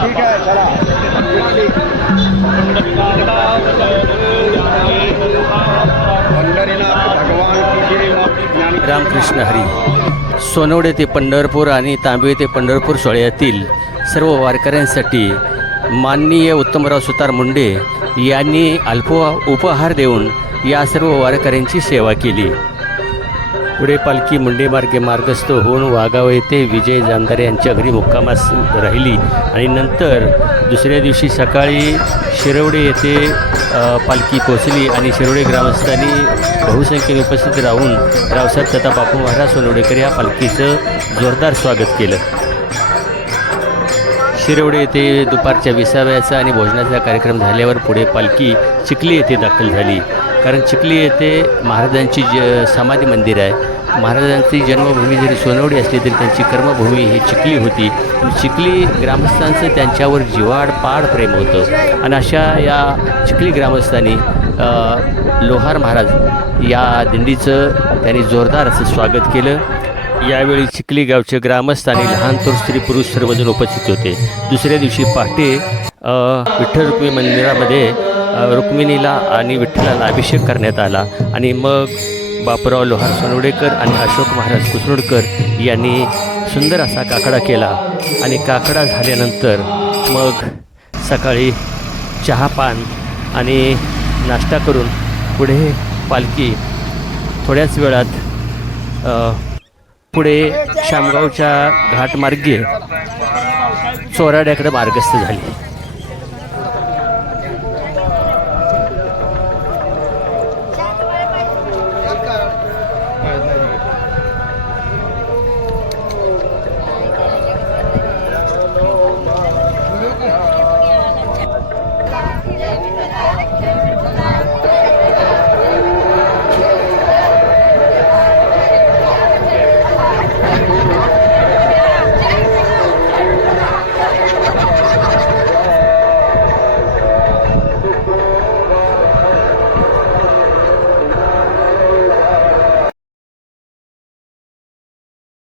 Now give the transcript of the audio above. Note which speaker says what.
Speaker 1: ठीक आहे चला पंढरीनाथ भगवान
Speaker 2: रामकृष्ण हरी. सोनवडे ते पंढरपूर आणि तांबे ते पंढरपूर सोहळ्यातील सर्व वारकऱ्यांसाठी माननीय उत्तमराव सुतार मुंडे यांनी अल्प उपहार देऊन या सर्व वारकऱ्यांची सेवा केली. पुढे पालखी मुंडेमार्गे मार्गस्थ होऊन वाघाव येथे विजय जामदार यांच्या घरी मुक्कामास राहिली. आणि नंतर दुसऱ्या दिवशी सकाळी शिरवडे येथे पालखी पोचली आणि शिरवडे ग्रामस्थांनी बहुसंख्येने उपस्थित राहून रावसाहेब तथा बापू महाराज सोनवडेकर या पालखीचं जोरदार स्वागत केलं. शिरवडे येथे दुपारच्या विसाव्याचा आणि भोजनाचा कार्यक्रम झाल्यावर पुढे पालखी चिखली येथे दाखल झाली. कारण चिखली येथे महाराजांची ज समाधी मंदिर आहे. महाराजांची जन्मभूमी जरी सोनवडी असली तरी त्यांची कर्मभूमी ही चिखली होती. चिखली ग्रामस्थांचं त्यांच्यावर जिवाड पाड प्रेम होतं. आणि अशा या चिखली ग्रामस्थांनी लोहार महाराज या दिंडीचं त्यांनी जोरदार असं स्वागत केलं. यावेळी चिखली गावचे ग्रामस्थ आणि लहान तोर स्त्री पुरुष सर्वजण उपस्थित होते. दुसऱ्या दिवशी पहाटे अ, विठ्ठल मंदिरामध्ये रुक्मिणीला आणि विठ्ठलाला अभिषेक करण्यात आला. आणि मग बापराव लोहार सोनवडेकर आणि अशोक महाराज कुसरोडकर यांनी सुंदर असा काकडा केला. आणि काकडा झाल्यानंतर मग सकाळी चहापान आणि नाश्ता करून पुढे पालखी थोड्याच वेळात पुढे शामगावच्या घाटमार्गे चोराड्याकडे मार्गस्थ झाली.